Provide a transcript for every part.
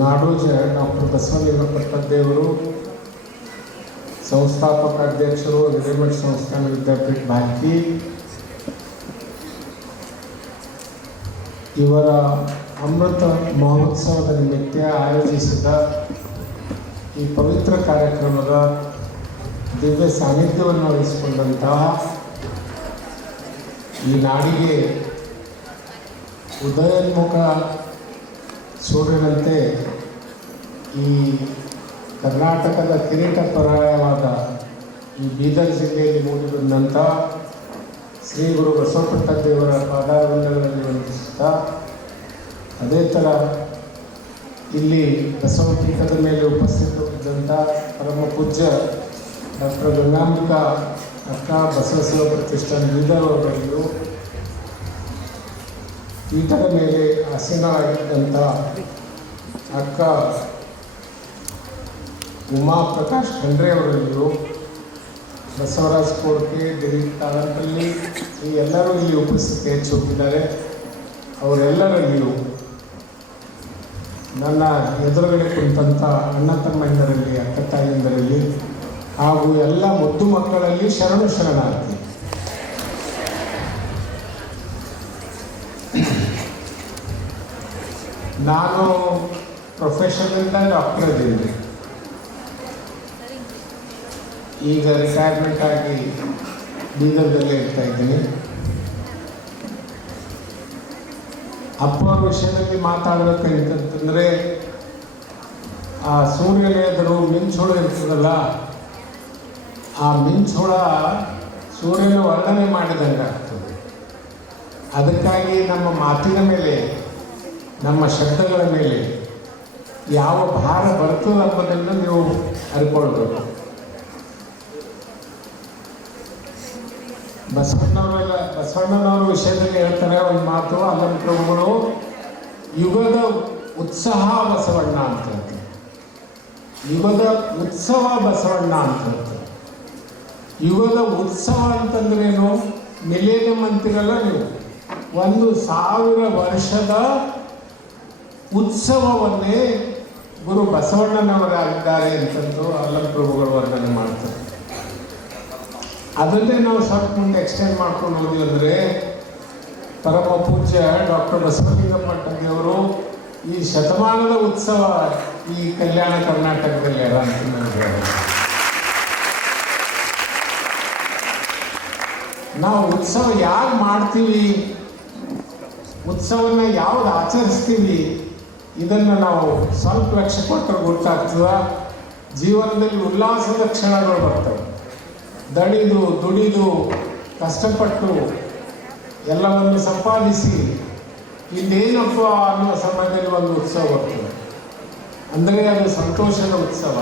ನಾಡೋಜ doctor Basavalinga Pattadevaru, ಸಂಸ್ಥಾಪಕ ಅಧ್ಯಕ್ಷರು, ಹಿರೇಮಠ ಸಂಸ್ಥಾನ ವಿದ್ಯಾಪೀಠ ಭಾರತಿ, ಇವರ ಅಮೃತ ಮಹೋತ್ಸವದ ನಿಮಿತ್ತ ಆಯೋಜಿಸಿದ ಈ ಪವಿತ್ರ ಕಾರ್ಯಕ್ರಮದ ದಿವ್ಯ ಸಾನ್ನಿಧ್ಯವನ್ನು ವಹಿಸಿಕೊಂಡಂತಹ ಈ ನಾಡಿಗೆ ಉದಯೋನ್ಮುಖ ಸೂರ್ಯನಂತೆ ಈ ಕರ್ನಾಟಕದ ಕಿರೀಟಪ್ರಾಯವಾದ ಈ ಬೀದರ್ ಜಿಲ್ಲೆಯಲ್ಲಿ ಮೂಡಿಬಂದಂಥ ಶ್ರೀ ಗುರು ಬಸವಪಟ್ಟದೇವರ ಪಾದಾರವಿಂದಗಳಲ್ಲಿ ವಂದಿಸುತ್ತಾ, ಅದೇ ಥರ ಇಲ್ಲಿ ಬಸವಪೀಠದ ಮೇಲೆ ಉಪಸ್ಥಿತರಿದ್ದಂಥ ಪರಮ ಪೂಜ್ಯ ಡಾಕ್ಟರ್ ಗಂಗಾಂಬಿಕಾ ಅಕ್ಕ ಬಸವಶಿವ ಪ್ರತಿಷ್ಠಾನ ಬೀದರ್ ಅವರಲ್ಲಿಯೂ ಪೀಠದ ಮೇಲೆ ಆಸೀನರಾಗಿದ್ದಂಥ ಅಕ್ಕ ಉಮಾ ಪ್ರಕಾಶ್ ಖಂಡ್ರೆ ಅವರಲ್ಲಿಯೂ, ಬಸವರಾಜ್ ಕೋಡ್ಕೆ, ದಿಲೀಪ್ ತಾಳಂಪಲ್ಲಿ, ಈ ಎಲ್ಲರೂ ಇಲ್ಲಿ ಉಪಸ್ಥಿತಿ ಹೆಚ್ಚುತ್ತಿದ್ದಾರೆ. ಅವರೆಲ್ಲರಲ್ಲಿಯೂ ನನ್ನ ಎದುರುಗಡೆ ಕುಂತಂಥ ಅಣ್ಣ ತಮ್ಮಂದರಲ್ಲಿ, ಅಕ್ಕ ತಾಯಿಯಂದರಲ್ಲಿ ಹಾಗೂ ಎಲ್ಲ ಮುದ್ದು ಮಕ್ಕಳಲ್ಲಿ ಶರಣು ಶರಣಾರ್ಥಿ. ನಾನು ಪ್ರೊಫೆಷನಿಂದ ಡಾಕ್ಟರ್ ಇದ್ದೀನಿ. ಈಗ ರಿಟೈರ್ಮೆಂಟ್ ಆಗಿ ಬೀದರ್ದಲ್ಲೇ ಇರ್ತಾ ಇದ್ದೀನಿ. ಅಪ್ಪರ ವಿಷಯದಲ್ಲಿ ಮಾತಾಡಬೇಕಂತಂದರೆ, ಆ ಸೂರ್ಯನ ಎದುರು ಮಿಂಚುಳ ಇರ್ತದಲ್ಲ, ಆ ಮಿಂಚುಳ ಸೂರ್ಯನ ವರ್ಣನೆ ಮಾಡಿದಂಗೆ ಆಗ್ತದೆ. ಅದಕ್ಕಾಗಿ ನಮ್ಮ ಮಾತಿನ ಮೇಲೆ, ನಮ್ಮ ಶಬ್ದಗಳ ಮೇಲೆ ಯಾವ ಭಾರ ಬರ್ತದೆ ಎಂಬುದನ್ನು ನೀವು ಅರಿಕೊಳ್ಬೇಕು. ಬಸವಣ್ಣನವರ ವಿಷಯದಲ್ಲಿ ಹೇಳ್ತಾರೆ ಒಂದು ಮಾತು, ಅಲ್ಲಂ ಪ್ರಭುಗಳು ಯುಗದ ಉತ್ಸಾಹ ಬಸವಣ್ಣ ಅಂತ ಹೇಳ್ತಾರೆ. ಯುಗದ ಉತ್ಸವ ಬಸವಣ್ಣ ಅಂತ ಹೇಳ್ತಾರೆ. ಯುಗದ ಉತ್ಸವ ಅಂತಂದ್ರೇನು? ಮಿಲೇನಿಯಂ ಅಂತಿರಲ್ಲ ನೀವು, 1000 ವರ್ಷದ ಉತ್ಸವವನ್ನೇ ಗುರು ಬಸವಣ್ಣನವರಾಗಿದ್ದಾರೆ ಅಂತಂದು ಅಲ್ಲಂ ಪ್ರಭುಗಳು ವರ್ಣನೆ ಮಾಡ್ತಾರೆ. ಅದನ್ನೇ ನಾವು ಸ್ವಲ್ಪ ಮುಂದೆ ಎಕ್ಸ್ಟೆಂಡ್ ಮಾಡ್ಕೊಂಡು ಹೋದ್ವಿ ಅಂದರೆ, ಪರಮ ಪೂಜ್ಯ ಡಾಕ್ಟರ್ ಬಸವಲಿಂಗ ಪಟ್ಟದೇವರು ಈ ಶತಮಾನದ ಉತ್ಸವ ಈ ಕಲ್ಯಾಣ ಕರ್ನಾಟಕದಲ್ಲಿ ಅದ ಅಂತ ನನಗೆ. ನಾವು ಉತ್ಸವ ಯಾಕೆ ಮಾಡ್ತೀವಿ, ಉತ್ಸವನ ಯಾವ್ದು ಆಚರಿಸ್ತೀವಿ, ಇದನ್ನು ನಾವು ಸ್ವಲ್ಪ ಲಕ್ಷ್ಯ ಕೊಟ್ಟರೆ ಗೊತ್ತಾಗ್ತದ. ಜೀವನದಲ್ಲಿ ಉಲ್ಲಾಸದ ಕ್ಷಣಗಳು ಬರ್ತವೆ. ದಣಿದು ದುಡಿದು ಕಷ್ಟಪಟ್ಟು ಎಲ್ಲವನ್ನು ಸಂಪಾದಿಸಿ ಇನ್ನೇನಪ್ಪ ಅನ್ನುವ ಸಮಯದಲ್ಲಿ ಒಂದು ಉತ್ಸವ ಬರ್ತದೆ. ಅಂದರೆ ಅದು ಸಂತೋಷದ ಉತ್ಸವ.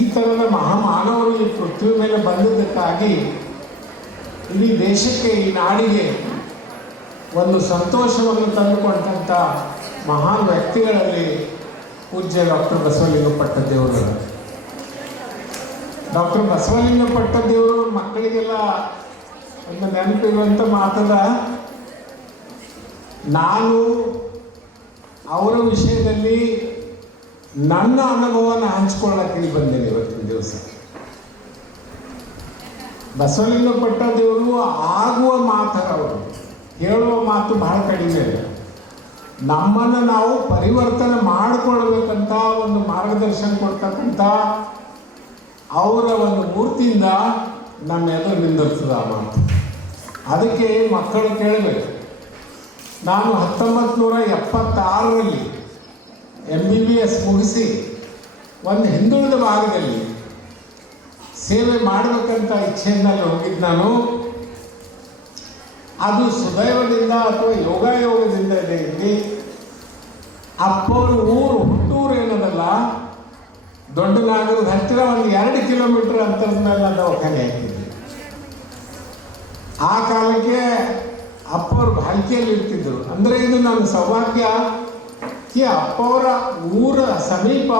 ಈ ಥರದ ಮಹಾಮಾನವರು ಈ ಪೃಥ್ವಿ ಮೇಲೆ ಬಂದಿದ್ದಕ್ಕಾಗಿ ಇಡೀ ದೇಶಕ್ಕೆ, ಈ ನಾಡಿಗೆ ಒಂದು ಸಂತೋಷವನ್ನು ತಂದುಕೊಂಡಂಥ ಮಹಾನ್ ವ್ಯಕ್ತಿಗಳಲ್ಲಿ ಪೂಜ್ಯ ಡಾಕ್ಟರ್ ಬಸವಲಿಂಗ ಪಟ್ಟದೇವರು. ಡಾಕ್ಟರ್ ಬಸವಲಿಂಗ ಪಟ್ಟದೇವರು ಮಕ್ಕಳಿಗೆಲ್ಲ ಒಂದು ನೆನಪಿರುವಂಥ ಮಾತದ, ನಾನು ಅವರ ವಿಷಯದಲ್ಲಿ ನನ್ನ ಅನುಭವನ ಹಂಚ್ಕೊಳ್ಳಕ್ಕೆ ಬಂದೇನೆ ಇವತ್ತಿನ ದಿವಸ. ಬಸವಲಿಂಗ ಪಟ್ಟದೇವರು ಆಗುವ ಮಾತರವರು, ಹೇಳುವ ಮಾತು ಬಹಳ ಕಡಿಮೆ ಇದೆ. ನಮ್ಮನ್ನು ನಾವು ಪರಿವರ್ತನೆ ಮಾಡಿಕೊಳ್ಬೇಕಂತ ಒಂದು ಮಾರ್ಗದರ್ಶನ ಕೊಡ್ತಕ್ಕಂಥ ಅವರ ಒಂದು ಮೂರ್ತಿಯಿಂದ ನಮ್ಮ ಎದುರು ನಿಂದಿರ್ತದೆ ಆ ಮಾತು. ಅದಕ್ಕೆ ಮಕ್ಕಳು ಕೇಳಬೇಕು. ನಾನು 1976ರಲ್ಲಿ MBBS ಮುಗಿಸಿ ಒಂದು ಹಿಂದುಳಿದ ಭಾಗದಲ್ಲಿ ಸೇವೆ ಮಾಡಬೇಕಂತ ಇಚ್ಛೆಯಲ್ಲಿ ಹೋಗಿದ್ದು ನಾನು. ಅದು ಸುದೈವದಿಂದ ಅಥವಾ ಯೋಗದಿಂದ ಇದೆ. ಇಲ್ಲಿ ಅಪ್ಪವರು ಹುಟ್ಟೂರು ಏನದಲ್ಲ, ದೊಡ್ಡನಾಗರದ ಹತ್ತಿರ ಒಂದು 2 ಕಿಲೋಮೀಟರ್ ಅಂತರದ ಮೇಲೆ ನಾನು ದವಾಖಾನೆ ಹಾಕಿದ್ದೆ. ಆ ಕಾಲಕ್ಕೆ ಅಪ್ಪವರು ಭಾಲ್ಕಿಯಲ್ಲಿ ಇರ್ತಿದ್ರು. ಅಂದರೆ ಇದು ನನ್ನ ಸೌಭಾಗ್ಯ ಕಿ ಅಪ್ಪವರ ಊರ ಸಮೀಪ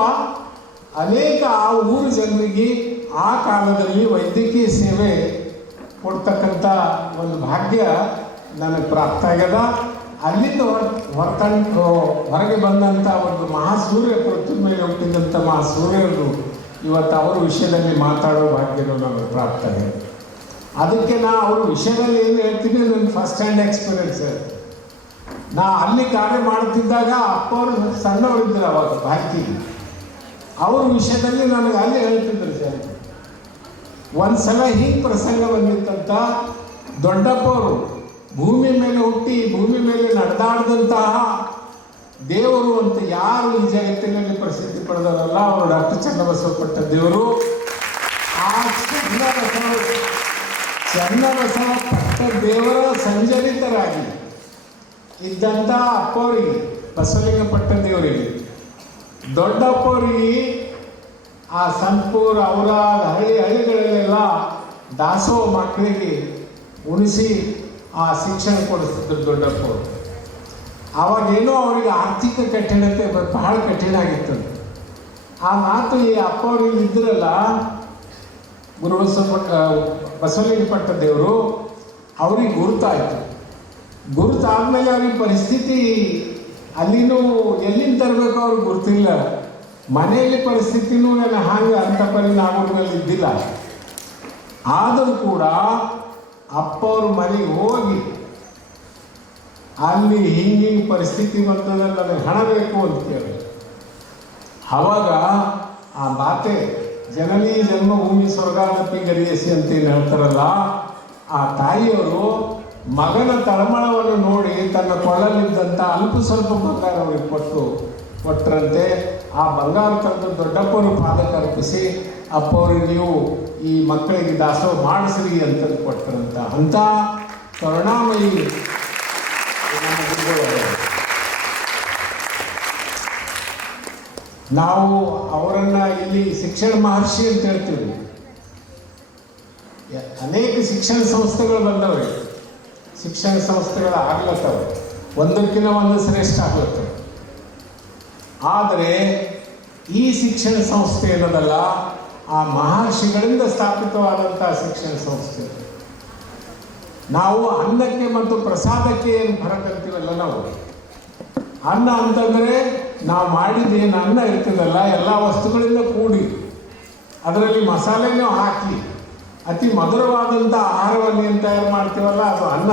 ಅನೇಕ ಆ ಊರು ಜನರಿಗೆ ಆ ಕಾಲದಲ್ಲಿ ವೈದ್ಯಕೀಯ ಸೇವೆ ಕೊಡ್ತಕ್ಕಂಥ ಒಂದು ಭಾಗ್ಯ ನನಗೆ ಪ್ರಾಪ್ತ ಆಗ್ಯದ. ಅಲ್ಲಿಂದ ಹೊರಗೆ ಬಂದಂಥ ಒಂದು ಮಹಾಸೂರ್ಯ ಪೃಥ್ವಿ ಮೇಲೆ ಹುಟ್ಟಿದಂಥ ಮಹಾಸೂರ್ಯರು ಇವತ್ತು ಅವರ ವಿಷಯದಲ್ಲಿ ಮಾತಾಡೋ ಭಾಗ್ಯನು ನಮಗೆ ಪ್ರಾಪ್ತದೆ. ಅದಕ್ಕೆ ನಾ ಅವ್ರ ವಿಷಯದಲ್ಲಿ ಏನು ಹೇಳ್ತೀನಿ, ನನ್ನ ಫಸ್ಟ್ ಹ್ಯಾಂಡ್ ಎಕ್ಸ್ಪೀರಿಯನ್ಸ್. ನಾ ಅಲ್ಲಿ ಕಾರ್ಯ ಮಾಡ್ತಿದ್ದಾಗ ಅಪ್ಪವರು ಸಣ್ಣವರಿದ್ದರು ಅವಾಗ ಬಾಕಿ. ಅವ್ರ ವಿಷಯದಲ್ಲಿ ನನಗೆ ಅಲ್ಲಿ ಹೇಳ್ತಿದ್ರು ಸರ್. ಒಂದ್ಸಲ ಹೀಗೆ ಪ್ರಸಂಗ ಬಂದಿತ್ತಂತ, ದೊಡ್ಡಪ್ಪವರು ಭೂಮಿ ಮೇಲೆ ಹುಟ್ಟಿ ಭೂಮಿ ಮೇಲೆ ನಡೆದಾಡಿದಂತಹ ದೇವರು ಅಂತ ಯಾರು ಈ ಜಗತ್ತಿನಲ್ಲಿ ಪ್ರಸಿದ್ಧಿ ಪಡೆದವರಲ್ಲ ಅವರು ಡಾಕ್ಟರ್ ಚನ್ನಬಸವ ಪಟ್ಟದೇವರು. ಆ ಚನ್ನಬಸವ ಪಟ್ಟದೇವರ ಸಂಚರಿತರಾಗಿ ಇದ್ದಂಥ ಅಪ್ಪವರಿಗೆ, ಬಸವಲಿಂಗ ಪಟ್ಟದೇವರಿಗೆ, ದೊಡ್ಡಪ್ಪವರಿಗೆ ಆ ಸಂಪೂರ್ ಅವರ ಹಳ್ಳಿಗಳಲ್ಲೆಲ್ಲ ದಾಸೋಹ ಮಕ್ಕಳಿಗೆ ಉಣಿಸಿ ಆ ಶಿಕ್ಷಣ ಕೊಡಿಸ್ತಿದ್ರು ದೊಡ್ಡಪ್ಪವರು. ಆವಾಗೇನೋ ಅವರಿಗೆ ಆರ್ಥಿಕ ಕಠಿಣತೆ ಬಹಳ ಕಠಿಣ ಆಗಿತ್ತು. ಆ ಮಾತು ಈ ಅಪ್ಪವ್ರಿಗೆ ಇದ್ರಲ್ಲ ಬಸವಲಿಂಗ ಪಟ್ಟದೇವರು, ಅವ್ರಿಗೆ ಗುರುತಾಯಿತು. ಗುರುತಾದ್ಮೇಲೆ ಅವ್ರಿಗೆ ಪರಿಸ್ಥಿತಿ ಅಲ್ಲಿನೂ ಎಲ್ಲಿಂದ ತರಬೇಕು ಅವ್ರಿಗೆ ಗುರುತಿಲ್ಲ. ಮನೆಯಲ್ಲಿ ಪರಿಸ್ಥಿತಿನೂ ನನ್ನ ಹಾಗೆ ಅಂಥ ಪರಿಣಾಮಗಳಲ್ಲಿ ಇದ್ದಿಲ್ಲ. ಆದರೂ ಕೂಡ ಅಪ್ಪವ್ರ ಮನೆಗೆ ಹೋಗಿ ಅಲ್ಲಿ ಹಿಂಗೆ ಪರಿಸ್ಥಿತಿ ಬಂದದಲ್ಲಿ ನನಗೆ ಹಣ ಬೇಕು ಅಂತ ಕೇಳಿ, ಆವಾಗ ಆ ಮಾತೆ ಜನನೀ ಜನ್ಮಭೂಮಿ ಸ್ವರ್ಗಾದಪಿ ಗರಿಯಸಿ ಅಂತ ಏನು ಹೇಳ್ತಾರಲ್ಲ, ಆ ತಾಯಿಯವರು ಮಗನ ತಳಮಳವನ್ನು ನೋಡಿ ತನ್ನ ಕೊಳ್ಳಲಿದ್ದಂಥ ಅಲ್ಪ ಸ್ವಲ್ಪ ಬಂಗಾರ ಅವರಿಗೆ ಕೊಟ್ಟರಂತೆ. ಆ ಬಂಗಾರ ತಂದು ದೊಡ್ಡಪ್ಪನ ಪಾದಕ್ಕೆ ಅರ್ಪಿಸಿ ಅಪ್ಪವ್ರಿಗೆ ನೀವು ಈ ಮಕ್ಕಳಿಗೆ ದಾಸೋಹ ಮಾಡಿಸ್ರಿ ಅಂತ ಕೊಟ್ಟರಂತ. ಅಂಥ ಕರುಣಾಮಯಿ ನಮ್ಮ ಗುರುಗಳು. ನಾವು ಅವರನ್ನು ಇಲ್ಲಿ ಶಿಕ್ಷಣ ಮಹರ್ಷಿ ಅಂತ ಹೇಳ್ತೀವಿ. ಅನೇಕ ಶಿಕ್ಷಣ ಸಂಸ್ಥೆಗಳು ಬಂದವೆ, ಶಿಕ್ಷಣ ಸಂಸ್ಥೆಗಳು ಆಗ್ಲತ್ತವೆ, ಒಂದಕ್ಕಿಂತ ಒಂದು ಶ್ರೇಷ್ಠ ಆಗ್ಲತ್ತವೆ. ಆದರೆ ಈ ಶಿಕ್ಷಣ ಸಂಸ್ಥೆ ಏನದಲ್ಲ, ಆ ಮಹರ್ಷಿಗಳಿಂದ ಸ್ಥಾಪಿತವಾದಂಥ ಶಿಕ್ಷಣ ಸಂಸ್ಥೆ. ನಾವು ಅನ್ನಕ್ಕೆ ಮತ್ತು ಪ್ರಸಾದಕ್ಕೆ ಏನು ಫರಕ್ ಅಂತೀವಲ್ಲ, ನಾವು ಅನ್ನ ಅಂತಂದರೆ ನಾವು ಮಾಡಿದ್ದೇನು ಅನ್ನ ಇರ್ತದಲ್ಲ, ಎಲ್ಲ ವಸ್ತುಗಳಿಂದ ಕೂಡಿ ಅದರಲ್ಲಿ ಮಸಾಲೆನೂ ಹಾಕಿ ಅತಿ ಮಧುರವಾದಂಥ ಆಹಾರವನ್ನು ಏನು ತಯಾರು ಮಾಡ್ತೀವಲ್ಲ, ಅದು ಅನ್ನ.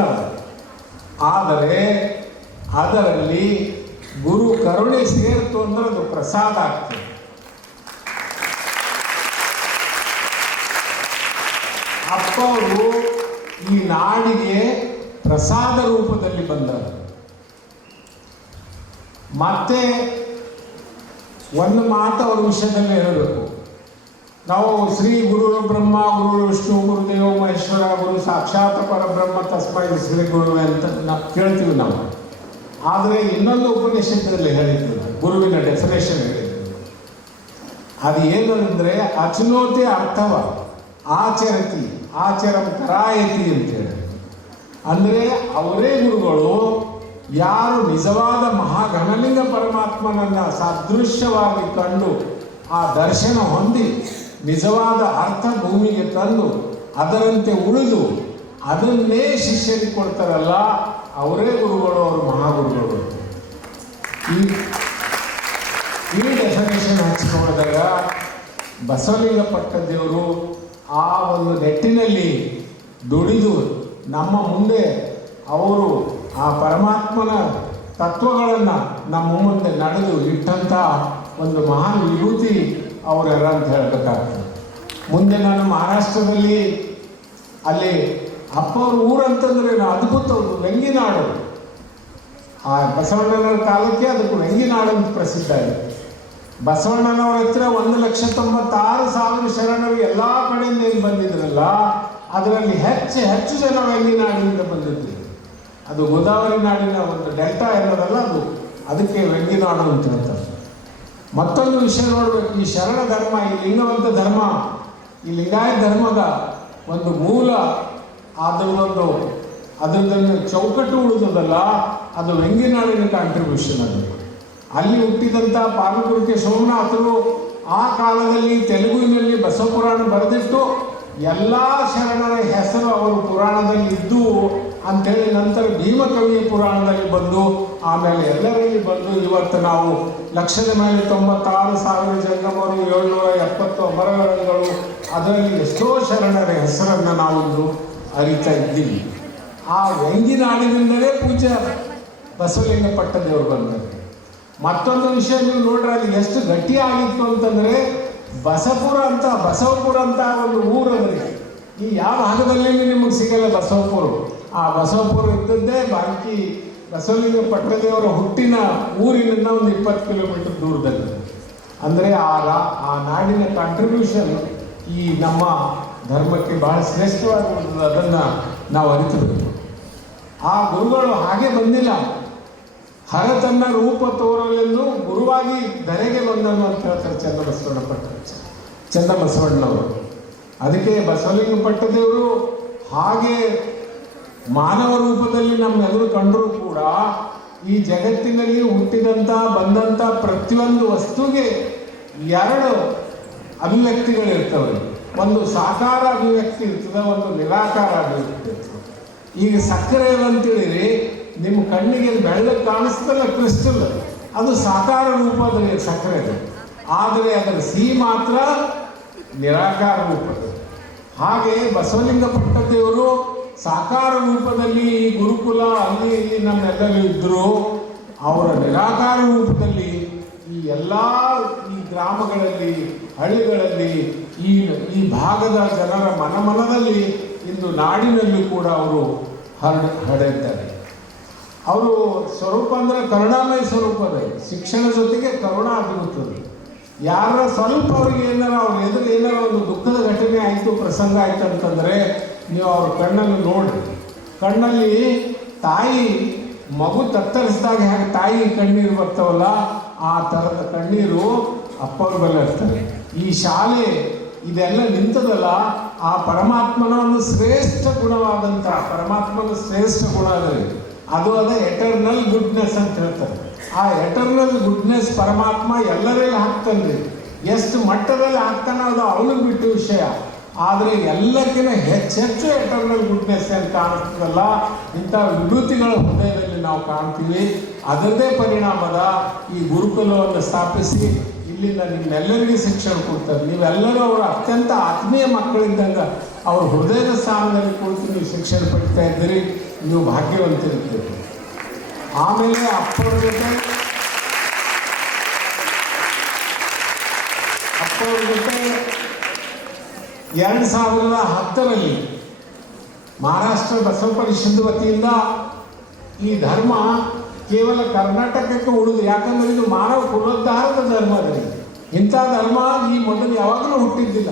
ಆದರೆ ಅದರಲ್ಲಿ ಗುರು ಕರುಣೆ ಸೇರ್ತು ಅಂದ್ರೆ ಅದು ಪ್ರಸಾದ ಆಗ್ತದೆ. ಅಪ್ಪವರು ಈ ನಾಡಿಗೆ ಪ್ರಸಾದ ರೂಪದಲ್ಲಿ ಬಂದರು. ಮತ್ತೆ ಒಂದು ಮಾತು ಅವ್ರ ವಿಷಯದಲ್ಲಿ ಹೇಳಬೇಕು. ನಾವು ಶ್ರೀ ಗುರು ಬ್ರಹ್ಮ ಗುರು ವಿಷ್ಣು ಗುರುದೇವ ಮಹೇಶ್ವರ ಗುರು ಸಾಕ್ಷಾತ್ ಪರಬ್ರಹ್ಮ ತಸ್ಮೈ ಶ್ರೀ ಗುರುವೆ ಅಂತ ನಾವು ಕೇಳ್ತೀವಿ ನಾವು. ಆದರೆ ಇನ್ನೊಂದು ಉಪನಿಷತ್ತಲ್ಲಿ ಹೇಳಿದ್ರು, ಗುರುವಿನ ಡೆಫಿನೇಷನ್ ಹೇಳಿದ್ರು. ಅದು ಏನು ಅಂದರೆ ಅಚುನೋತಿ ಅರ್ಥವ ಆಚರತಿ ಆಚರಂ ಕರಾಯತಿ ಅಂತೇಳಿ. ಅಂದರೆ ಅವರೇ ಗುರುಗಳು ಯಾರು ನಿಜವಾದ ಮಹಾಘನಲಿಂಗ ಪರಮಾತ್ಮನನ್ನು ಸಾದೃಶ್ಯವಾಗಿ ಕಂಡು ಆ ದರ್ಶನ ಹೊಂದಿ ನಿಜವಾದ ಅರ್ಥ ಭೂಮಿಗೆ ತಂದು ಅದರಂತೆ ಉಳಿದು ಅದನ್ನೇ ಶಿಷ್ಯರಿಗೆ ಕೊಡ್ತಾರಲ್ಲ, ಅವರೇ ಗುರುಗಳು, ಅವರು ಮಹಾಗುರುಗಳು. ಈ ಡೆಫಿನೇಷನ್ ಹಚ್ಚಿಕೊಂಡಾಗ ಬಸವಲಿಂಗ ಪಟ್ಟದೇವರು ಆ ಒಂದು ನಿಟ್ಟಿನಲ್ಲಿ ದುಡಿದು ನಮ್ಮ ಮುಂದೆ ಅವರು ಆ ಪರಮಾತ್ಮನ ತತ್ವಗಳನ್ನು ನಮ್ಮ ಮುಂದೆ ನಡೆದು ಇಟ್ಟಂಥ ಒಂದು ಮಹಾನ್ ವಿಭೂತಿ ಅವರೆಲ್ಲ ಅಂತ ಹೇಳಬೇಕಾಗ್ತದೆ. ಮುಂದೆ ನಾನು ಮಹಾರಾಷ್ಟ್ರದಲ್ಲಿ ಅಲ್ಲಿ ಅಪ್ಪವ್ರ ಊರಂತಂದ್ರೆ ಅದ್ಭುತ, ಒಂದು ವೆಂಗಿನಾಡು. ಆ ಬಸವಣ್ಣನವರ ಕಾಲಕ್ಕೆ ಅದಕ್ಕೆ ವೆಂಗಿನಾಡು ಅಂತ ಪ್ರಸಿದ್ಧ ಇದೆ. ಬಸವಣ್ಣನವರ ಹತ್ರ 1,96,000 ಶರಣರು ಎಲ್ಲ ಕಡೆಯಿಂದ ಏನು ಬಂದಿದ್ರಲ್ಲ, ಅದರಲ್ಲಿ ಹೆಚ್ಚು ಜನ ವೆಂಗಿನಾಡಿನಿಂದ ಬಂದಿದ್ರು. ಅದು ಗೋದಾವರಿ ನಾಡಿನ ಒಂದು ಡೆಲ್ಟಾ ಇರೋದಲ್ಲ, ಅದಕ್ಕೆ ವೆಂಗಿನಾಡು ಅಂತ ಹೇಳ್ತಾರೆ. ಮತ್ತೊಂದು ವಿಷಯ ನೋಡಬೇಕು, ಈ ಶರಣ ಧರ್ಮ, ಈ ಲಿಂಗವಂತ ಧರ್ಮ, ಈ ಲಿಂಗಾಯತ ಧರ್ಮದ ಒಂದು ಮೂಲ ಅದರದೊಂದು ಚೌಕಟ್ಟು ಉಳಿದದಲ್ಲ, ಅದು ವೆಂಗಿನಾಡಿನ ಕಾಂಟ್ರಿಬ್ಯೂಷನ್. ಅದು ಅಲ್ಲಿ ಹುಟ್ಟಿದಂಥ ಪಾಲಕುರ್ಕೆ ಸೋಮನಾಥರು ಆ ಕಾಲದಲ್ಲಿ ತೆಲುಗಿನಲ್ಲಿ ಬಸವ ಪುರಾಣ ಬರೆದಿಟ್ಟು ಎಲ್ಲ ಶರಣರ ಹೆಸರು ಅವರು ಪುರಾಣದಲ್ಲಿ ಇದ್ದು ಅಂಥೇಳಿ ನಂತರ ಭೀಮಕವಿಯ ಪುರಾಣದಲ್ಲಿ ಬಂದು ಆಮೇಲೆ ಎಲ್ಲರಲ್ಲಿ ಬಂದು ಇವತ್ತು ನಾವು 1,96,000 ಜಂಗಮರು, 770 ಅಮರಗಣಗಳು, ಅದರಲ್ಲಿ ಎಷ್ಟೋ ಶರಣರ ಹೆಸರನ್ನು ನಾವಿಂದು ಅರಿತಾ ಇದ್ದೀವಿ. ಆ ವೆಂಗಿನಾಡಿನಿಂದಲೇ ಪೂಜ್ಯ ಬಸವಲಿಂಗ ಪಟ್ಟದೇವರು ಬಂದರು. ಮತ್ತೊಂದು ವಿಷಯ ನೀವು ನೋಡ್ರೆ ಅಲ್ಲಿ ಎಷ್ಟು ಗಟ್ಟಿಯಾಗಿತ್ತು ಅಂತಂದರೆ, ಬಸವಪುರ ಅಂತ ಒಂದು ಊರದ್ರಿ. ಈ ಯಾವ ಭಾಗದಲ್ಲಿ ನಿಮಗೆ ಸಿಗಲ್ಲ ಬಸವಪುರ. ಆ ಬಸವಪುರ ಇದ್ದದ್ದೇ ಬಾಕಿ ಬಸವಲಿಂಗ ಪಟ್ಟದೇವರ ಹುಟ್ಟಿನ ಊರಿನಿಂದ ಒಂದು 20 ಕಿಲೋಮೀಟರ್ ದೂರದಲ್ಲಿ. ಅಂದರೆ ಆ ನಾಡಿನ ಕಾಂಟ್ರಿಬ್ಯೂಷನ್ ಈ ನಮ್ಮ ಧರ್ಮಕ್ಕೆ ಬಹಳ ಶ್ರೇಷ್ಠವಾಗಿರುತ್ತದೆ. ಅದನ್ನು ನಾವು ಅರಿತಬೇಕು. ಆ ಗುರುಗಳು ಹಾಗೆ ಬಂದಿಲ್ಲ, ಹರ ತನ್ನ ರೂಪ ತೋರಲೆಂದು ಗುರುವಾಗಿ ಧರೆಗೆ ಬಂದನು ಅಂತ ಹೇಳ್ತಾರೆ ಚನ್ನಬಸವಣ್ಣನವರು. ಅದಕ್ಕೆ ಬಸವಲಿಂಗ ಪಟ್ಟದೇವರು ಹಾಗೆ ಮಾನವ ರೂಪದಲ್ಲಿ ನಮ್ಮೆದುರು ಕಂಡರೂ ಕೂಡ ಈ ಜಗತ್ತಿನಲ್ಲಿ ಬಂದಂಥ ಪ್ರತಿಯೊಂದು ವಸ್ತುಗೆ 2 ಅಭಿವ್ಯಕ್ತಿಗಳಿರ್ತವೆ. ಒಂದು ಸಾಕಾರ ಅಭಿವ್ಯಕ್ತಿ ಇರ್ತದೆ, ಒಂದು ನಿರಾಕಾರ ಅಭಿವ್ಯಕ್ತಿ ಇರ್ತದೆ. ಈಗ ಸಕ್ಕರೆ ಅಂತೇಳಿರಿ, ನಿಮ್ಮ ಕಣ್ಣಿಗೆ ಬೆಳ್ಳಗೆ ಕಾಣಿಸ್ತಲ್ಲ ಕ್ರಿಸ್ಟಲ್, ಅದು ಸಾಕಾರ ರೂಪದಲ್ಲಿ ಸಕ್ಕರೆ. ಆದರೆ ಅದರ ಸಿಹಿ ಮಾತ್ರ ನಿರಾಕಾರ ರೂಪದ. ಹಾಗೆ ಬಸವಲಿಂಗ ಪಟ್ಟದೇವರು ಸಾಕಾರ ರೂಪದಲ್ಲಿ ಈ ಗುರುಕುಲ ಅಲ್ಲಿ ಇಲ್ಲಿ ನಮ್ಮೆಲ್ಲರೂ ಇದ್ದರು. ಅವರ ನಿರಾಕಾರ ರೂಪದಲ್ಲಿ ಈ ಗ್ರಾಮಗಳಲ್ಲಿ, ಹಳ್ಳಿಗಳಲ್ಲಿ, ಈ ಭಾಗದ ಜನರ ಮನದಲ್ಲಿ ಇಂದು ನಾಡಿನಲ್ಲಿ ಕೂಡ ಅವರು ಹರಡಿದ್ದಾರೆ. ಅವರು ಸ್ವರೂಪ ಅಂದರೆ ಕರುಣಾಮಯ ಸ್ವರೂಪದ, ಶಿಕ್ಷಣ ಜೊತೆಗೆ ಕರುಣಾ ಆಗಿರುತ್ತದೆ. ಯಾರ ಸ್ವಲ್ಪ ಅವ್ರಿಗೆ ಅವ್ರ ಎದುರು ಏನಾರ ಒಂದು ದುಃಖದ ಘಟನೆ ಆಯಿತು, ಪ್ರಸಂಗ ಆಯಿತು ಅಂತಂದರೆ ನೀವು ಅವ್ರ ಕಣ್ಣನ್ನು ನೋಡ್ರಿ. ಕಣ್ಣಲ್ಲಿ ತಾಯಿ ಮಗು ತತ್ತರಿಸಿದಾಗ ಹೇಗೆ ತಾಯಿ ಕಣ್ಣೀರು ಬರ್ತಾವಲ್ಲ, ಆ ಥರದ ಕಣ್ಣೀರು ಅಪ್ಪವ್ರ ಮೇಲೆ ಇರ್ತಾರೆ. ಈ ಶಾಲೆ ಇದೆಲ್ಲ ನಿಂತದಲ್ಲ, ಆ ಪರಮಾತ್ಮನ ಒಂದು ಶ್ರೇಷ್ಠ ಗುಣವಾದಂಥ ಪರಮಾತ್ಮನ ಶ್ರೇಷ್ಠ ಗುಣ ಅದರಿ, ಅದು ಎಟರ್ನಲ್ ಗುಡ್ನೆಸ್ ಅಂತ ಹೇಳ್ತಾರೆ. ಆ ಎಟರ್ನಲ್ ಗುಡ್ನೆಸ್ ಪರಮಾತ್ಮ ಎಲ್ಲರಲ್ಲಿ ಹಾಕ್ತಾನೆ. ಎಷ್ಟು ಮಟ್ಟದಲ್ಲಿ ಹಾಕ್ತಾನೆ ಅದು ಅವನಿಗೆ ಬಿಟ್ಟು ವಿಷಯ. ಆದರೆ ಎಲ್ಲಕ್ಕಿಂತ ಹೆಚ್ಚೆಚ್ಚು ಎಟರ್ನಲ್ ಗುಡ್ನೆಸ್ ಏನು ಕಾಣಿಸ್ತದಲ್ಲ, ಇಂಥ ವಿಭೂತಿಗಳ ಹೃದಯದಲ್ಲಿ ನಾವು ಕಾಣ್ತೀವಿ. ಅದರದೇ ಪರಿಣಾಮದ ಈ ಗುರುಕುಲವನ್ನು ಸ್ಥಾಪಿಸಿ ಇಲ್ಲಿಂದ ನಿಮ್ಮೆಲ್ಲರಿಗೂ ಶಿಕ್ಷಣ ಕೊಡ್ತಾರೆ. ನೀವೆಲ್ಲರೂ ಅವರ ಅತ್ಯಂತ ಆತ್ಮೀಯ ಮಕ್ಕಳಿದ್ದಂಗೆ ಅವ್ರ ಹೃದಯದ ಸ್ಥಾನದಲ್ಲಿ ಕುಳಿತು ನೀವು ಶಿಕ್ಷಣ ಪಡಿತಾ ಇದ್ದೀರಿ. ನೀವು ಭಾಗ್ಯವಂತಿರ್ತೀರಿ. ಆಮೇಲೆ ಅಪ್ಪವ್ರ ಜೊತೆ 2010ರಲ್ಲಿ ಮಹಾರಾಷ್ಟ್ರ ಬಸವ ಪರಿಷತ್ ವತಿಯಿಂದ ಈ ಧರ್ಮ ಕೇವಲ ಕರ್ನಾಟಕಕ್ಕೆ ಉಳಿದು, ಯಾಕಂದರೆ ಇದು ಮಾನವ ಕುಲೋದ್ಧಾರದ ಧರ್ಮ. ಅದರಲ್ಲಿ ಇಂಥ ಧರ್ಮ ಈ ಮೊದಲು ಯಾವಾಗಲೂ ಹುಟ್ಟಿದ್ದಿಲ್ಲ.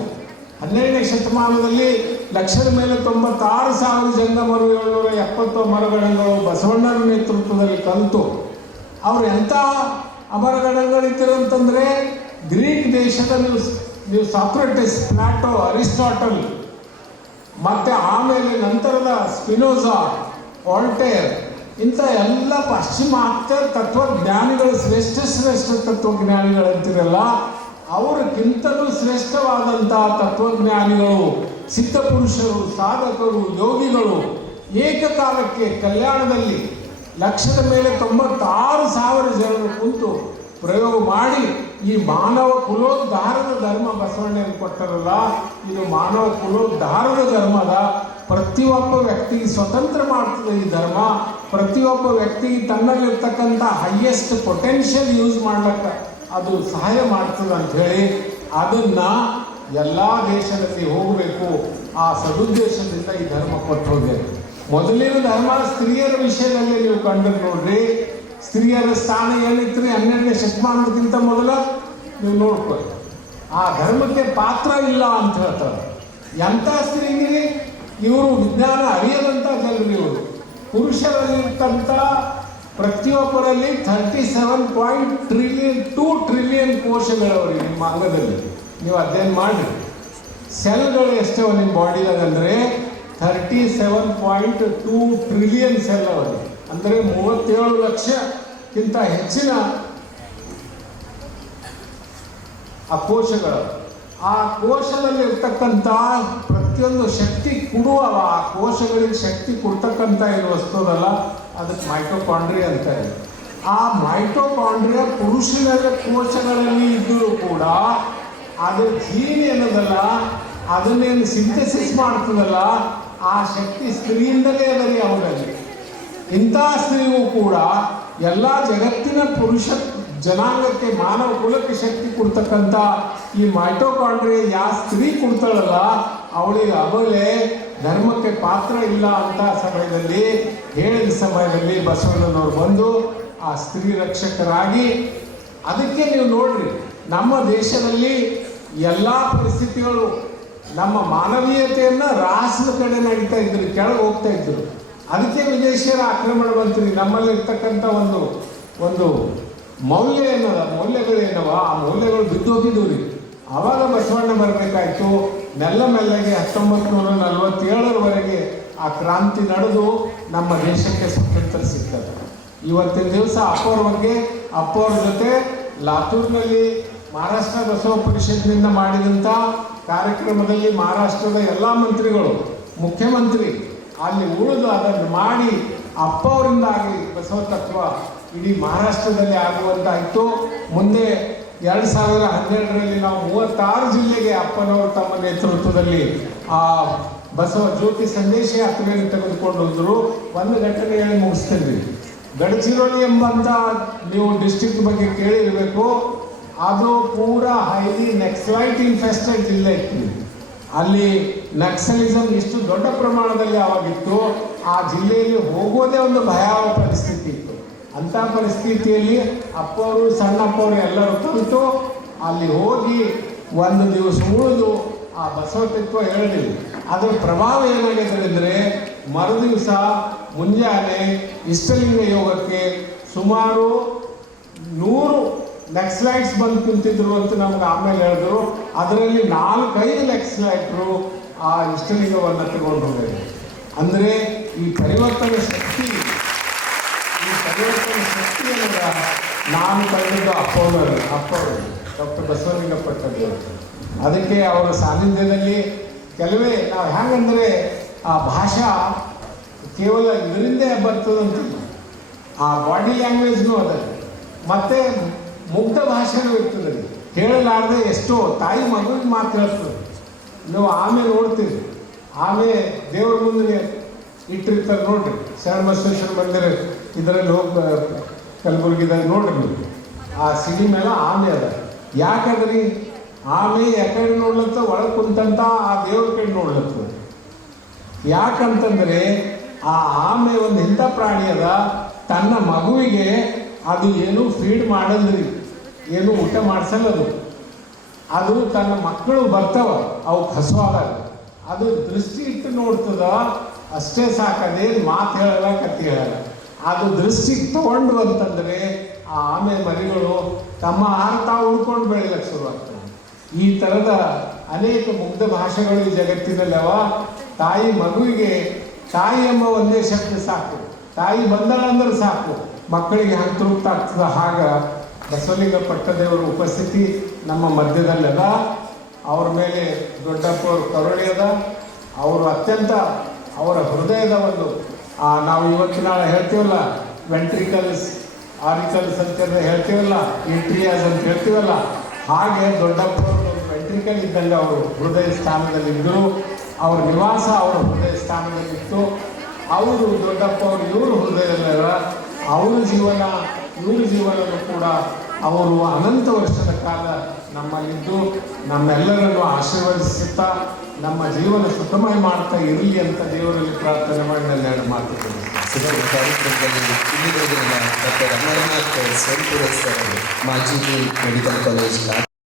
12ನೇ ಶತಮಾನದಲ್ಲಿ 1,96,000 ಜಂಗಮರು, 770 ಅಮರಗಣಗಳು ಬಸವಣ್ಣನ ನೇತೃತ್ವದಲ್ಲಿ ಕಲಿತು ಅವರು ಎಂಥ ಅಮರಗಣಗಳಿದ್ದರು ಅಂತಂದರೆ, ಗ್ರೀಕ್ ದೇಶದ ನೀವು ಸಾಕ್ರೆಟಿಸ್, ಪ್ಲಾಟೋ, ಅರಿಸ್ಟಾಟಲ್, ಮತ್ತು ಆಮೇಲೆ ನಂತರದ ಸ್ಪಿನೋಜಾ, ವಾಲ್ಟೇರ್, ಇಂಥ ಎಲ್ಲ ಪಾಶ್ಚಿಮಾತ್ಯ ತತ್ವಜ್ಞಾನಿಗಳು, ಶ್ರೇಷ್ಠ ತತ್ವಜ್ಞಾನಿಗಳಂತಿರಲ್ಲ, ಅವರಿಗಿಂತಲೂ ಶ್ರೇಷ್ಠವಾದಂಥ ತತ್ವಜ್ಞಾನಿಗಳು, ಸಿದ್ಧಪುರುಷರು, ಸಾಧಕರು, ಯೋಗಿಗಳು ಏಕಕಾಲಕ್ಕೆ ಕಲ್ಯಾಣದಲ್ಲಿ 1,96,000 ಜನರು ಕುಂತು ಪ್ರಯೋಗ ಮಾಡಿ ಈ ಮಾನವ ಕುಲೋದ್ಧಾರದ ಧರ್ಮ ಬಸವಣ್ಣನಿಗೆ ಕೊಟ್ಟರಲ್ಲ, ಇದು ಮಾನವ ಕುಲೋದ್ಧಾರದ ಧರ್ಮದ. ಪ್ರತಿಯೊಬ್ಬ ವ್ಯಕ್ತಿಗೆ ಸ್ವತಂತ್ರ ಮಾಡ್ತದೆ ಈ ಧರ್ಮ. ಪ್ರತಿಯೊಬ್ಬ ವ್ಯಕ್ತಿಗೆ ತನ್ನಲ್ಲಿರ್ತಕ್ಕಂಥ ಹೈಯೆಸ್ಟ್ ಪೊಟೆನ್ಷಿಯಲ್ ಯೂಸ್ ಮಾಡ್ಲಿಕ್ಕೆ ಅದು ಸಹಾಯ ಮಾಡ್ತದೆ ಅಂಥೇಳಿ ಅದನ್ನು ಎಲ್ಲ ದೇಶದಲ್ಲಿ ಹೋಗಬೇಕು. ಆ ಸದುದ್ದೇಶದಿಂದ ಈ ಧರ್ಮ ಕೊಟ್ಟು ಹೋಗಿದೆ. ಮೊದಲಿನ ಧರ್ಮ ಸ್ತ್ರೀಯರ ವಿಷಯದಲ್ಲಿ ನೀವು ಕಂಡು ನೋಡ್ರಿ, ಸ್ತ್ರೀಯರ ಸ್ಥಾನ ಏನಿತ್ತು 12ನೇ ಶತಮಾನಕ್ಕಿಂತ ಮೊದಲ ನೀವು ನೋಡ್ಕೊಳ್ಳಿ. ಆ ಧರ್ಮಕ್ಕೆ ಪಾತ್ರ ಇಲ್ಲ ಅಂತ ಹೇಳ್ತಾರೆ. ಎಂಥ ಸ್ತ್ರೀಗಿರಿ ಇವರು ವಿಜ್ಞಾನ ಅರಿಯದಂಥ ಜನರು. ಇವರು ಪುರುಷರಲ್ಲಿರ್ತಂಥ ಪ್ರತಿಯೊಬ್ಬರಲ್ಲಿ 37.2 ಟ್ರಿಲಿಯನ್ ಕೋಶಗಳವ್ರಿ ನಿಮ್ಮ ಅಂಗದಲ್ಲಿ. ನೀವು ಅಧ್ಯಯನ ಮಾಡಿ ಸೆಲ್ಗಳು ಎಷ್ಟೋ ನಿಮ್ಮ ಬಾಡಿದಾಗ ಅಂದರೆ 37.2 ಟ್ರಿಲಿಯನ್ ಸೆಲ್ ಅವರು, ಅಂದರೆ 37 ಲಕ್ಷಕ್ಕಿಂತ ಹೆಚ್ಚಿನ ಆ ಕೋಶಗಳು. ಆ ಕೋಶದಲ್ಲಿ ಇರ್ತಕ್ಕಂಥ ಪ್ರತಿಯೊಂದು ಶಕ್ತಿ ಕೊಡುವ ಆ ಕೋಶಗಳಿಗೆ ಶಕ್ತಿ ಕೊಡ್ತಕ್ಕಂಥ ಏನು ವಸ್ತು ಅದಲ್ಲ ಅದಕ್ಕೆ ಮೈಟೋಕಾಂಡ್ರಿಯಾ ಅಂತಾರೆ. ಆ ಮೈಟೋಕಾಂಡ್ರಿಯಾ ಪುರುಷನ ಕೋಶಗಳಲ್ಲಿ ಇದ್ದರೂ ಕೂಡ ಅದು ಜೀನ್ ಏನದಲ್ಲ ಅದನ್ನೇನು ಸಿಂಥೆಸಿಸ್ ಮಾಡ್ತದಲ್ಲ ಆ ಶಕ್ತಿ ಸ್ತ್ರೀಯಿಂದಲೇ ಅದರಿ ಅವರಲ್ಲಿ. ಇಂಥ ಸ್ತ್ರೀಗೂ ಕೂಡ ಎಲ್ಲ ಜಗತ್ತಿನ ಪುರುಷ ಜನಾಂಗಕ್ಕೆ ಮಾನವ ಕುಲಕ್ಕೆ ಶಕ್ತಿ ಕೊಡ್ತಕ್ಕಂಥ ಈ ಮೈಟೋಕಾಂಡ್ರಿಯಾ ಯಾವ ಸ್ತ್ರೀ ಕೊಡ್ತಾಳಲ್ಲ ಅವಳಿಗೆ ಅವಲೇ ಧರ್ಮಕ್ಕೆ ಪಾತ್ರ ಇಲ್ಲ ಅಂತ ಸಮಯದಲ್ಲಿ ಹೇಳಿದ ಸಮಯದಲ್ಲಿ ಬಸವಣ್ಣನವರು ಬಂದು ಆ ಸ್ತ್ರೀ ರಕ್ಷಕರಾಗಿ. ಅದಕ್ಕೆ ನೀವು ನೋಡ್ರಿ, ನಮ್ಮ ದೇಶದಲ್ಲಿ ಎಲ್ಲ ಪರಿಸ್ಥಿತಿಗಳು ನಮ್ಮ ಮಾನವೀಯತೆಯನ್ನು ರಾಸದ ಕಡೆ ನಡೀತಾ ಇದ್ರು, ಕೆಳಗೆ ಹೋಗ್ತಾ ಇದ್ರು. ಅದಕ್ಕೆ ವಿದೇಶಿಯರ ಆಕ್ರಮಣ ಬಂತು. ನಮ್ಮಲ್ಲಿ ಇರ್ತಕ್ಕಂಥ ಒಂದು ಮೌಲ್ಯ ಏನದ ಮೌಲ್ಯಗಳೇನವ ಆ ಮೌಲ್ಯಗಳು ಬಿದ್ದೋಗಿದ್ವು ರೀ. ಆವಾಗ ಬಸವಣ್ಣ ಬರಬೇಕಾಯ್ತು. ಮೆಲ್ಲಗೆ 1947ರವರೆಗೆ ಆ ಕ್ರಾಂತಿ ನಡೆದು ನಮ್ಮ ದೇಶಕ್ಕೆ ಸ್ವಾತಂತ್ರ್ಯ ಸಿಗ್ತದೆ. ಇವತ್ತಿನ ದಿವಸ ಅಪ್ಪವ್ರ ಬಗ್ಗೆ ಅಪ್ಪವ್ರ ಜೊತೆ ಲಾತೂರ್ನಲ್ಲಿ ಮಹಾರಾಷ್ಟ್ರ ಬಸವ ಪರಿಷತ್ನಿಂದ ಮಾಡಿದಂಥ ಕಾರ್ಯಕ್ರಮದಲ್ಲಿ ಮಹಾರಾಷ್ಟ್ರದ ಎಲ್ಲ ಮಂತ್ರಿಗಳು, ಮುಖ್ಯಮಂತ್ರಿ ಅಲ್ಲಿ ಉಳಿದು ಅದನ್ನು ಮಾಡಿ ಅಪ್ಪವರಿಂದಾಗಿ ಬಸವ ತತ್ವ ಇಡೀ ಮಹಾರಾಷ್ಟ್ರದಲ್ಲಿ ಆಗುವಂತಾಯಿತು. ಮುಂದೆ 2012ರಲ್ಲಿ ನಾವು 36 ಜಿಲ್ಲೆಗೆ ಅಪ್ಪನವರು ತಮ್ಮ ನೇತೃತ್ವದಲ್ಲಿ ಆ ಬಸವ ಜ್ಯೋತಿ ಸಂದೇಶ ಯಾತ್ರೆಯನ್ನು ತೆಗೆದುಕೊಂಡು ಹೋದರು. ಒಂದು ಘಟನೆ ಹೇಳಿ ಮುಗಿಸ್ತೀನಿ. ಗಡಚಿರೋಲಿ ಎಂಬಂಥ ನೀವು ಡಿಸ್ಟ್ರಿಕ್ಟ್ ಬಗ್ಗೆ ಕೇಳಿರಬೇಕು. ಅದು ಪೂರಾ ಹೈಲಿ ನಕ್ಸಲೈಟ್ ಇನ್ಫೆಸ್ಟೆಡ್ ಜಿಲ್ಲೆ ಇತ್ತು. ಅಲ್ಲಿ ನಕ್ಸಲಿಸಮ್ ಇಷ್ಟು ದೊಡ್ಡ ಪ್ರಮಾಣದಲ್ಲಿ ಆವಾಗಿತ್ತು. ಆ ಜಿಲ್ಲೆಯಲ್ಲಿ ಹೋಗೋದೇ ಒಂದು ಭಯಾವಹ ಪರಿಸ್ಥಿತಿ ಇತ್ತು. ಅಂಥ ಪರಿಸ್ಥಿತಿಯಲ್ಲಿ ಅಪ್ಪವರು ಸಣ್ಣಪ್ಪವರು ಎಲ್ಲರೂ ಕಲಿತು ಅಲ್ಲಿ ಹೋಗಿ ಒಂದು ದಿವಸ ಉಳಿದು ಆ ಬಸವ ತತ್ವ ಹೇಳಿದ್ವಿ. ಅದರ ಪ್ರಭಾವ ಏನಾಗಿದೆ ಅಂದರೆ ಮರುದಿವಸ ಮುಂಜಾನೆ ಇಷ್ಟಲಿಂಗ ಯೋಗಕ್ಕೆ ಸುಮಾರು 100 ನಕ್ಸಲೈಟ್ಸ್ ಬಂದು ಕುಂತಿದ್ರು ಅಂತ ನಮ್ಗೆ ಆಮೇಲೆ ಹೇಳಿದ್ರು. ಅದರಲ್ಲಿ 4-5 ನಕ್ಸಲೈಟ್ರು ಆ ಇಷ್ಟಲಿಂಗವನ್ನು ತಗೊಂಡು ಹೋಗಿದ್ದಾರೆ. ಅಂದರೆ ಈ ಪರಿವರ್ತನೆ ಶಕ್ತಿ ಅನ್ನೋದ ನಾನು ಕಂಡಿದ್ದು ಅಪ್ಪವರು ಡಾಕ್ಟರ್ ಬಸವಲಿಂಗ ಪಟ್ಟದೇವರು. ಅದಕ್ಕೆ ಅವರ ಸಾನ್ನಿಧ್ಯದಲ್ಲಿ ಕೆಲವೇ ನಾವು ಹೆಂಗಂದರೆ ಆ ಭಾಷಾ ಕೇವಲ ಇದರಿಂದೇ ಬರ್ತದಂತಿಲ್ಲ, ಆ ಬಾಡಿ ಲ್ಯಾಂಗ್ವೇಜ್ನೂ ಅದ, ಮತ್ತು ಮುಗ್ಧ ಭಾಷೆನೂ ಇರ್ತದೆ. ಹೇಳಲಾರದೆ ಎಷ್ಟೋ ತಾಯಿ ಮಗುವಿಗೆ ಮಾತು ಹೇಳ್ತದೆ. ನೀವು ಆಮೇಲೆ ನೋಡ್ತೀರಿ, ಆಮೇಲೆ ದೇವ್ರ ಮುಂದೆ ಇಟ್ಟಿರ್ತಾರೆ ನೋಡ್ರಿ. ಶರಣ ಬಸವೇಶ್ವರ ಮಂದಿರ ಇದರಲ್ಲಿ ಹೋಗಿ ಕಲಬುರ್ಗಿದಾಗ ನೋಡ್ರಿ ನೀವು, ಆ ಸಿಡಿ ಮೇಲೆ ಆಮೆ ಅದ. ಯಾಕಂದ್ರಿ ಆಮೆ ಯಾಕಡೆ ನೋಡ್ಲತ್ತ ಒಳಗೆ ಕುಂತಂತ ಆ ದೇವ್ರ ಕಡೆ ನೋಡ್ಲತ್ತದ. ಯಾಕಂತಂದರೆ ಆ ಆಮೆ ಒಂದು ಇಂಥ ಪ್ರಾಣಿ ಅದ, ತನ್ನ ಮಗುವಿಗೆ ಅದು ಏನೂ ಫೀಡ್ ಮಾಡಲ್ರಿ, ಏನು ಊಟ ಮಾಡಿಸಲ್ಲದು. ಅದು ತನ್ನ ಮಕ್ಕಳು ಬರ್ತಾವ ಅವು ಹಸುವಾದಾಗ ಅದು ದೃಷ್ಟಿ ಇಟ್ಟು ನೋಡ್ತದ ಅಷ್ಟೇ ಸಾಕದೇನು ಮಾತು ಹೇಳಲ್ಲ, ಕತ್ತಿ ಹೇಳಲ್ಲ. ಅದು ದೃಷ್ಟಿಗೆ ತಗೊಂಡು ಅಂತಂದರೆ ಆ ಆಮೆ ಮರಿಗಳು ತಮ್ಮ ಆಹಾರ ತಾವು ಉಳ್ಕೊಂಡು ಬೆಳೆಯಲಿಕ್ಕೆ ಶುರುವಾಗ್ತದೆ. ಈ ಥರದ ಅನೇಕ ಮುಗ್ಧ ಭಾಷೆಗಳು ಈ ಜಗತ್ತಿನಲ್ಲಿ ಅವ. ತಾಯಿ ಮಗುವಿಗೆ ತಾಯಿ ಎಂಬ ಒಂದೇ ಶಬ್ದ ಸಾಕು, ತಾಯಿ ಬಂದಳಂದ್ರೆ ಸಾಕು, ಮಕ್ಕಳಿಗೆ ಹಂತೃಪ್ತ ಆಗ್ತದೆ. ಹಾಗ ಬಸವಲಿಂಗ ಪಟ್ಟದೇವರ ಉಪಸ್ಥಿತಿ ನಮ್ಮ ಮಧ್ಯದಲ್ಲಿ ಅದ. ಅವ್ರ ಮೇಲೆ ದೊಡ್ಡಪ್ಪವ್ರ ಕರುಣೆ ಅದ. ಅವರು ಅತ್ಯಂತ ಅವರ ಹೃದಯದ ಒಂದು ನಾವು ಇವತ್ತು ನಾಳೆ ಹೇಳ್ತೀವಲ್ಲ ವೆಂಟ್ರಿಕಲ್ಸ್ ಆರಿಕಲ್ಸ್ ಅಂತ ಹೇಳ್ತೀವಲ್ಲ, ಇಂಟ್ರಿಯಾಸ್ ಅಂತ ಹೇಳ್ತೀವಲ್ಲ, ಹಾಗೆ ದೊಡ್ಡಪ್ಪವ್ರ ಒಂದು ವೆಂಟ್ರಿಕಲ್ ಇದ್ದಂಗೆ ಅವರು ಹೃದಯ ಸ್ಥಾನದಲ್ಲಿದ್ದರು. ಅವ್ರ ನಿವಾಸ ಅವರ ಹೃದಯ ಸ್ಥಾನದಲ್ಲಿತ್ತು. ಅವರು ದೊಡ್ಡಪ್ಪವ್ರು ಇವರು ಹೃದಯದಲ್ಲ. ಅವರ ಜೀವನ ಇವ್ರ ಜೀವನವೂ ಕೂಡ ಅವರು ಅನಂತ ವರ್ಷದ ಕಾಲ ನಮ್ಮಲ್ಲಿದ್ದು ನಮ್ಮೆಲ್ಲರನ್ನು ಆಶೀರ್ವದಿಸುತ್ತಾ ನಮ್ಮ ಜೀವನ ಸುಖಮಯ ಮಾಡ್ತಾ ಇರಲಿ ಅಂತ ದೇವರಲ್ಲಿ ಪ್ರಾರ್ಥನೆ ಮಾಡಿ ನನ್ನ ಮಾತುಗಳು. ಕಾರ್ಯಕ್ರಮದಲ್ಲಿ ಡಾಕ್ಟರ್ ಅಮರನಾಥ್ ಸೋಲ್ಪುರ ಸರ್, ಮಾಜಿ ಮೆಡಿಕಲ್ ಕಾಲೇಜ್